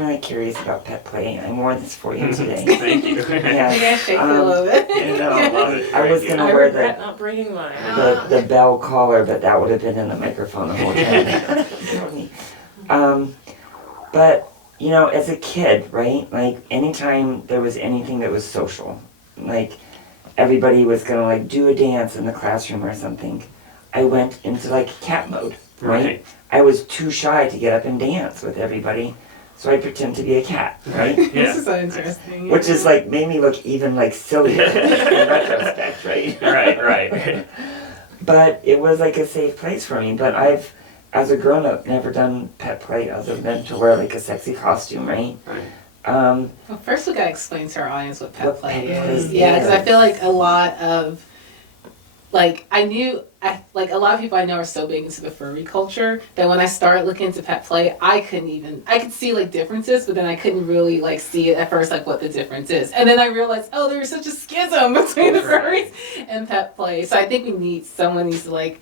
really curious about pet play. I wore this for you today. Thank you. Yeah. Yeah, shake it a little bit. I know. I love it. I was Thank you. gonna I wear regret not bringing mine. the bell collar, but that would have been in the microphone the whole time. But you know, as a kid, right? Like anytime there was anything that was social, like everybody was gonna like do a dance in the classroom or something, I went into like cat mode, right? I was too shy to get up and dance with everybody, so I pretend to be a cat, right? This Yeah. is so interesting. Which is like made me look even like sillier in retrospect, right? Right. But it was like a safe place for me. But I've, as a grown up, never done pet play other than to wear like a sexy costume, right? Well, first we gotta explain to our audience what pet What play pet play is. Yeah, because I is. feel like a lot of, like a lot of people I know are so big into the furry culture that when I started looking into pet play, I could see like differences, but then I couldn't really like see it at first, like what the difference is. And then I realized, oh, there's such a schism between the furries and pet play. So I think someone needs to like,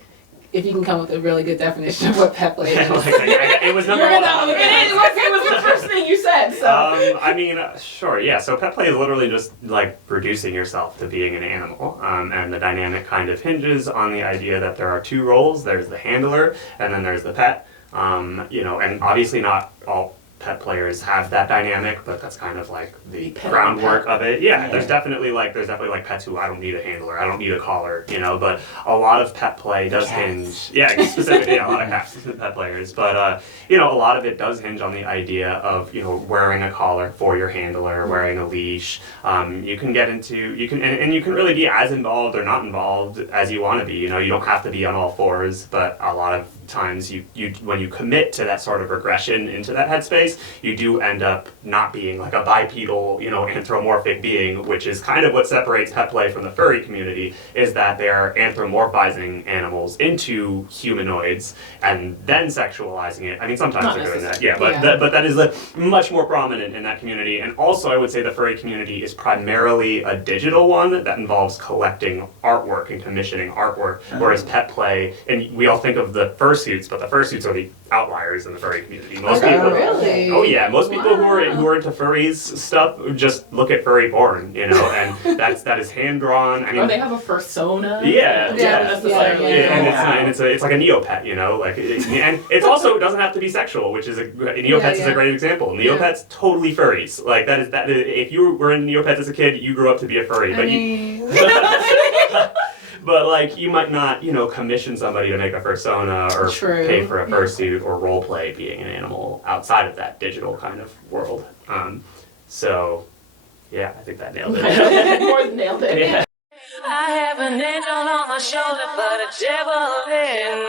if you can come up with a really good definition of what pet play is. It was number one. It was the first thing you said, so. I mean, sure, yeah. So pet play is literally just like reducing yourself to being an animal, and the dynamic kind of hinges on the idea that there are two roles. There's the handler, and then there's the pet. You know, and obviously not all pet players have that dynamic, but that's kind of like the groundwork of it. Yeah, there's definitely like pets who I don't need a handler, I don't need a collar, you know, but a lot of pet play does hinge, specifically, a lot of cats pet players, but you know, a lot of it does hinge on the idea of, you know, wearing a collar for your handler, wearing a leash. You can get into, you can really be as involved or not involved as you want to be, you know, you don't have to be on all fours, but a lot of times you when you commit to that sort of regression into that headspace, you do end up not being like a bipedal, you know, anthropomorphic being, which is kind of what separates pet play from the furry community, is that they're anthropomorphizing animals into humanoids and then sexualizing it. I mean, sometimes they're doing that, but that is much more prominent in that community. And also, I would say the furry community is primarily a digital one that involves collecting artwork and commissioning artwork, whereas pet play, and we all think of the fursuits, but the fursuits are the outliers in the furry community. Most people, really? oh yeah, most people who are into furries stuff just look at furry porn, you know, and that is hand drawn. I mean, Or they have a fursona. Yeah. And it's like a Neopet, you know, like, and it's also, it doesn't have to be sexual, which is Neopets is a great example. Neopets totally furries, like that is if you were in Neopets as a kid, you grew up to be a furry, but like you might not, you know, commission somebody to make a fursona or pay for a fursuit or role play being an animal outside of that digital kind of world. So yeah, I think that nailed it. More than nailed it. Yeah. I have an angel on my shoulder, but a devil in